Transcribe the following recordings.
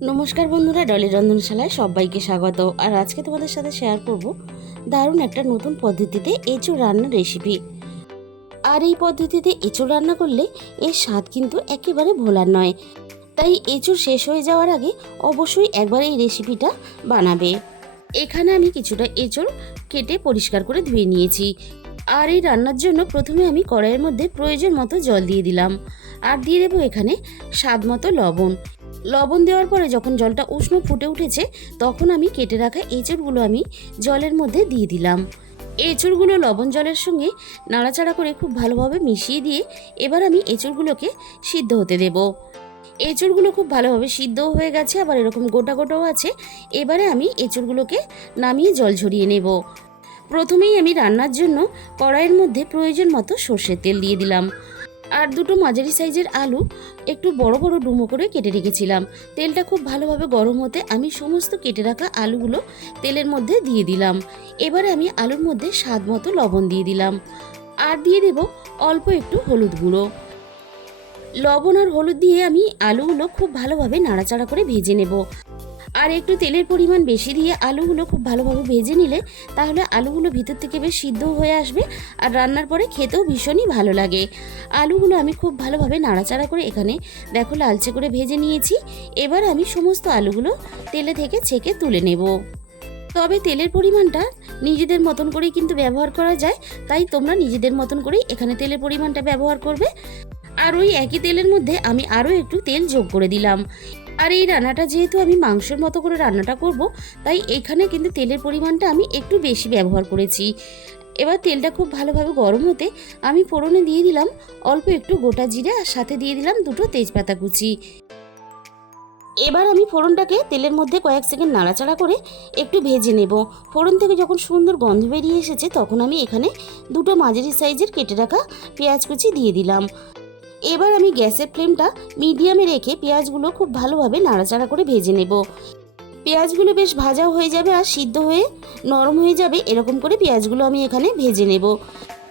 নমস্কার বন্ধুরা, ডলির রন্ধনশালায় সবাইকে স্বাগত। আর আজকে তোমাদের সাথে শেয়ার করব দারুণ একটা নতুন পদ্ধতিতে এঁচোড় রান্নার রেসিপি। আর এই পদ্ধতিতে এঁচোড় রান্না করলে এর স্বাদ কিন্তু একেবারে ভোলার নয়। তাই এঁচোড় শেষ হয়ে যাওয়ার আগে অবশ্যই একবার এই রেসিপিটা বানাবে। এখানে আমি কিছুটা এঁচোড় কেটে পরিষ্কার করে ধুয়ে নিয়েছি। আর এই রান্নার জন্য প্রথমে আমি কড়াইয়ের মধ্যে প্রয়োজন মতো জল দিয়ে দিলাম। আর দিয়ে দেবো এখানে স্বাদ মতো লবণ। লবণ দেওয়ার পরে যখন জলটা উষ্ণ ফুটে উঠেছে, তখন আমি কেটে রাখা এঁচোড়গুলো আমি জলের মধ্যে দিয়ে দিলাম। এঁচোড়গুলো লবণ জলের সঙ্গে নাড়াচাড়া করে খুব ভালোভাবে মিশিয়ে দিয়ে এবার আমি এঁচোড়গুলোকে সিদ্ধ হতে দেব। এঁচোড়গুলো খুব ভালোভাবে সিদ্ধও হয়ে গেছে, আবার এরকম গোটা গোটাও আছে। এবারে আমি এঁচোড়গুলোকে নামিয়ে জল ঝরিয়ে নেব। প্রথমেই আমি রান্নার জন্য কড়াইয়ের মধ্যে প্রয়োজন মতো সর্ষের তেল দিয়ে দিলাম। আর দুটো মাঝারি সাইজের আলু একটু বড় বড় ডুমো করে কেটে রেখেছিলাম। তেলটা খুব ভালোভাবে গরম হতে আমি সমস্ত কেটে রাখা আলুগুলো তেলের মধ্যে দিয়ে দিলাম। এবারে আমি আলুর মধ্যে স্বাদ মতো লবণ দিয়ে দিলাম। আর দিয়ে দেব অল্প একটু হলুদ গুঁড়ো। লবণ আর হলুদ দিয়ে আমি আলুগুলো খুব ভালোভাবে নাড়াচাড়া করে ভেজে নেব। আর একটু তেলের পরিমাণ বেশি দিয়ে আলুগুলো খুব ভালোভাবে ভেজে নিলে তাহলে আলুগুলো ভিতর থেকে বেশ সিদ্ধ হয়ে আসবে, আর রান্নার পরে খেতেও ভীষণই ভালো লাগে। আলুগুলো আমি খুব ভালোভাবে নাড়াচাড়া করে এখানে দেখো লালচে করে ভেজে নিয়েছি। এবার আমি সমস্ত আলুগুলো তেলে থেকে ছেঁকে তুলে নেব। তবে তেলের পরিমাণটা নিজেদের মতন করেই কিন্তু ব্যবহার করা যায়, তাই তোমরা নিজেদের মতন করেই এখানে তেলের পরিমাণটা ব্যবহার করবে। আর ওই একই তেলের মধ্যে আমি আরও একটু তেল যোগ করে দিলাম। আর এই রান্নাটা যেহেতু আমি মাংসের মতো করে রান্নাটা করব, তাই এখানে কিন্তু তেলের পরিমাণটা আমি একটু বেশি ব্যবহার করেছি। এবার তেলটা খুব ভালোভাবে গরম হতে আমি ফোড়নে দিয়ে দিলাম অল্প একটু গোটা জিরে, আর সাথে দিয়ে দিলাম দুটো তেজপাতা কুচি। এবার আমি ফোড়নটাকে তেলের মধ্যে কয়েক সেকেন্ড নাড়াচাড়া করে একটু ভেজে নেব। ফোড়ন থেকে যখন সুন্দর গন্ধ বেরিয়ে এসেছে, তখন আমি এখানে দুটো মাঝারি সাইজের কেটে রাখা পেঁয়াজ কুচি দিয়ে দিলাম। এবার আমি গ্যাসের ফ্লেমটা মিডিয়ামে রেখে পেঁয়াজগুলো খুব ভালোভাবে নাড়াচাড়া করে ভেজে নেব। পেঁয়াজগুলো বেশ ভাজাও হয়ে যাবে আর সিদ্ধ হয়ে নরম হয়ে যাবে, এরকম করে পেঁয়াজগুলো আমি এখানে ভেজে নেব।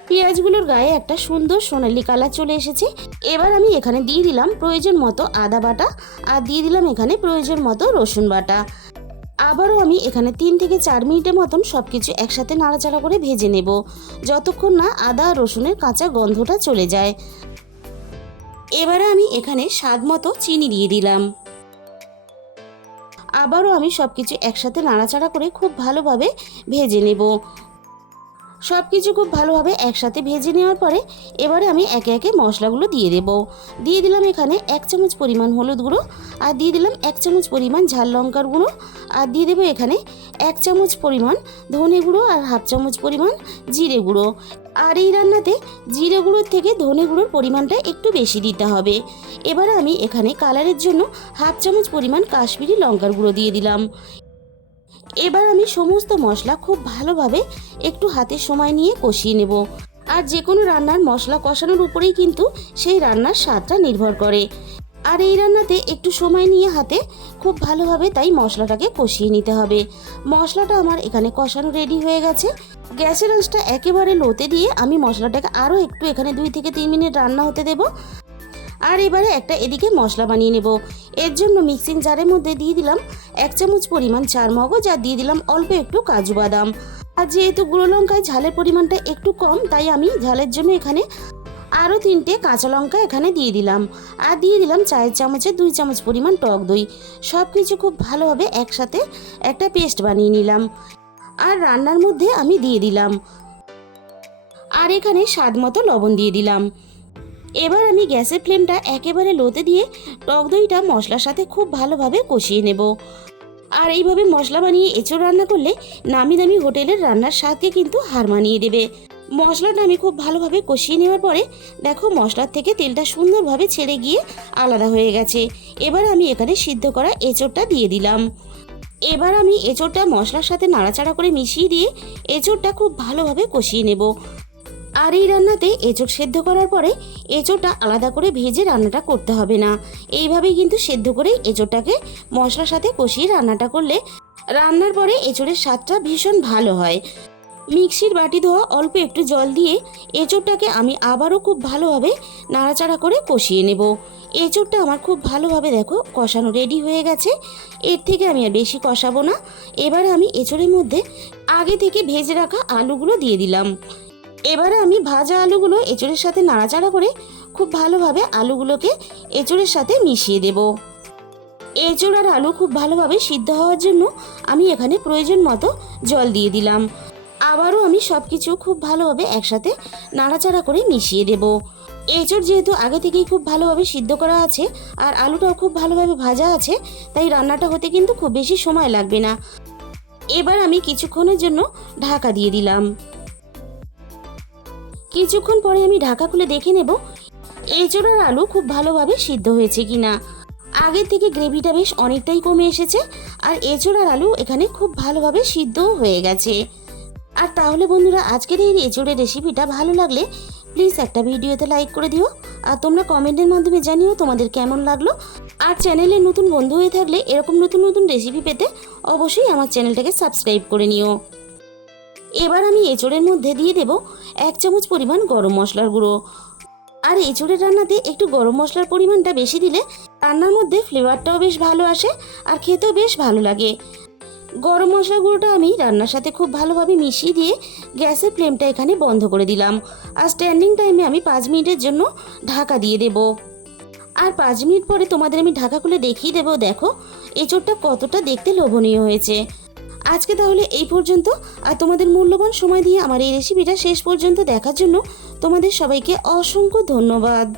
পেঁয়াজগুলোর গায়ে একটা সুন্দর সোনালি কালার চলে এসেছে। এবার আমি এখানে দিয়ে দিলাম প্রয়োজন মতো আদা বাটা, আর দিয়ে দিলাম এখানে প্রয়োজন মতো রসুন বাটা। আবারও আমি এখানে 3 থেকে 4 মিনিটের মতন সব কিছু একসাথে নাড়াচাড়া করে ভেজে নেব, যতক্ষণ না আদা আর রসুনের কাঁচা গন্ধটা চলে যায়। এবারে আমি এখানে স্বাদ মতো চিনি দিয়ে দিলাম। আবারও আমি সব কিছু একসাথে নাড়াচাড়া করে খুব ভালোভাবে ভেজে নেব। সব কিছু খুব ভালোভাবে একসাথে ভেজে নেওয়ার পরে এবারে আমি একে একে মশলাগুলো দিয়ে দেব। দিয়ে দিলাম এখানে 1 চামচ পরিমাণ হলুদ গুঁড়ো, আর দিয়ে দিলাম 1 চামচ পরিমাণ ঝাল লঙ্কার গুঁড়ো, আর দিয়ে দেবো এখানে 1 চামচ পরিমাণ ধনে গুঁড়ো, আর হাফ চামচ পরিমাণ জিরে গুঁড়ো। আর এই রান্নাতে জিরে গুঁড়োর থেকে ধনে গুঁড়োর পরিমাণটা একটু বেশি দিতে হবে। এবারে আমি এখানে কালারের জন্য হাফ চামচ পরিমাণ কাশ্মীরি লঙ্কার গুঁড়ো দিয়ে দিলাম। এবার আমি সমস্ত মশলা খুব ভালোভাবে একটু হাতে সময় নিয়ে কষিয়ে নেব। আর যে কোনো রান্নার মশলা কষানোর উপরেই কিন্তু সেই রান্নার স্বাদটা নির্ভর করে। আর এই রান্নাতে একটু সময় নিয়ে হাতে খুব ভালোভাবে তাই মশলাটাকে কষিয়ে নিতে হবে। মশলাটা আমার এখানে কষানো রেডি হয়ে গেছে। গ্যাসের আঁচটা একেবারে লোতে দিয়ে আমি মশলাটাকে আরও একটু এখানে 2 থেকে 3 মিনিট রান্না হতে দেব। আর এবারে একটা এদিকে মশলা বানিয়ে নেব। এর জন্য মিক্সিং জারের মধ্যে দিয়ে দিলাম 1 চামচ পরিমাণ চারমগজ, আর দিয়ে দিলাম অল্প একটু কাজু বাদাম। আর যেহেতু গুঁড়ো লঙ্কায় ঝালের পরিমাণটা একটু কম, তাই আমি ঝালের জন্য এখানে আরও 3টে কাঁচা লঙ্কা এখানে দিয়ে দিলাম। আর দিয়ে দিলাম 4 চামচে 2 চামচ পরিমাণ টক দই। সব কিছু খুব ভালোভাবে একসাথে একটা পেস্ট বানিয়ে নিলাম। আর রান্নার মধ্যে আমি দিয়ে দিলাম। আর এখানে স্বাদ মতো লবণ দিয়ে দিলাম। এবার আমি গ্যাসের ফ্লেমটা একেবারে লোতে দিয়ে টক দইটা মশলার সাথে খুব ভালোভাবে কষিয়ে নেব। আর এইভাবে মশলা বানিয়ে এঁচোড় রান্না করলে নামি দামি হোটেলের রান্নার স্বাদকে কিন্তু হার মানিয়ে দেবে। মশলাটা আমি খুব ভালোভাবে কষিয়ে নেওয়ার পরে দেখো মশলার থেকে তেলটা সুন্দরভাবে ছেড়ে গিয়ে আলাদা হয়ে গেছে। এবার আমি এখানে সিদ্ধ করা এঁচোড়টা দিয়ে দিলাম। এবার আমি এঁচোড়টা মশলার সাথে নাড়াচাড়া করে মিশিয়ে দিয়ে এঁচোড়টা খুব ভালোভাবে কষিয়ে নেব। আর এই রান্নাতে এঁচোড় সেদ্ধ করার পরে এঁচোড়টা আলাদা করে ভেজে রান্নাটা করতে হবে না। এইভাবেই কিন্তু সেদ্ধ করে এঁচোড়টাকে মশলার সাথে কষিয়ে রান্নাটা করলে রান্নার পরে এঁচোড়ের স্বাদটা ভীষণ ভালো হয়। মিক্সির বাটি ধোয়া অল্প একটু জল দিয়ে এঁচোড়টাকে আমি আবারও খুব ভালোভাবে নাড়াচাড়া করে কষিয়ে নেব। এঁচোড়টা আমার খুব ভালোভাবে দেখো কষানো রেডি হয়ে গেছে। এর থেকে আমি আর বেশি কষাবো না। এবারে আমি এঁচোড়ের মধ্যে আগে থেকে ভেজে রাখা আলুগুলো দিয়ে দিলাম। এবারে আমি ভাজা আলুগুলো এঁচোড়ের সাথে নাড়াচাড়া করে খুব ভালোভাবে আলুগুলোকে এঁচোড়ের সাথে মিশিয়ে দেব। এঁচোড় আর আলু খুব ভালোভাবে সিদ্ধ হওয়ার জন্য আমি এখানে প্রয়োজন মতো জল দিয়ে দিলাম। আবারও আমি সব কিছু খুব ভালোভাবে একসাথে নাড়াচাড়া করে মিশিয়ে দেব। এঁচোড় যেহেতু আগে থেকেই খুব ভালোভাবে সিদ্ধ করা আছে আর আলুটাও খুব ভালোভাবে ভাজা আছে, তাই রান্নাটা হতে কিন্তু খুব বেশি সময় লাগবে না। এবার আমি কিছুক্ষণের জন্য ঢাকা দিয়ে দিলাম। কিছুক্ষণ পরে আমি ঢাকা খুলে দেখে নেব এঁচোড় আর আলু খুব ভালোভাবে সিদ্ধ হয়েছে কিনা। আগের থেকে গ্রেভিটা বেশ অনেকটাই কমে এসেছে আর এঁচোড় আর আলু এখানে খুব ভালোভাবে সিদ্ধও হয়ে গেছে। আর তাহলে বন্ধুরা, আজকের এই এঁচোড়ের রেসিপিটা ভালো লাগলে প্লিজ একটা ভিডিওতে লাইক করে দিও আর তোমরা কমেন্টের মাধ্যমে জানিও তোমাদের কেমন লাগলো। আর চ্যানেলে নতুন বন্ধু হয়ে থাকলে এরকম নতুন নতুন রেসিপি পেতে অবশ্যই আমার চ্যানেলটাকে সাবস্ক্রাইব করে নিও। এবার আমি এঁচোড়ের মধ্যে দিয়ে দেব 1 চামচ পরিমাণ গরম মশলার গুঁড়ো। আর এঁচোড়ের রান্নাতে একটু গরম মশলার পরিমাণটা বেশি দিলে রান্নার মধ্যে ফ্লেভারটাও বেশ ভালো আসে আর খেতেও বেশ ভালো লাগে। গরম মশলার গুঁড়োটা আমি রান্নার সাথে খুব ভালোভাবে মিশিয়ে দিয়ে গ্যাসের ফ্লেমটা এখানে বন্ধ করে দিলাম। আর স্ট্যান্ডিং টাইমে আমি 5 মিনিটের জন্য ঢাকা দিয়ে দেব। আর 5 মিনিট পরে তোমাদের আমি ঢাকা খুলে দেখিয়ে দেবো, দেখো এঁচোড়টা কতটা দেখতে লোভনীয় হয়েছে। আজকে তাহলে এই পর্যন্ত। আর তোমাদের মূল্যবান সময় দিয়ে আমার এই রেসিপিটা শেষ পর্যন্ত দেখার জন্য তোমাদের সবাইকে অসংখ্য ধন্যবাদ।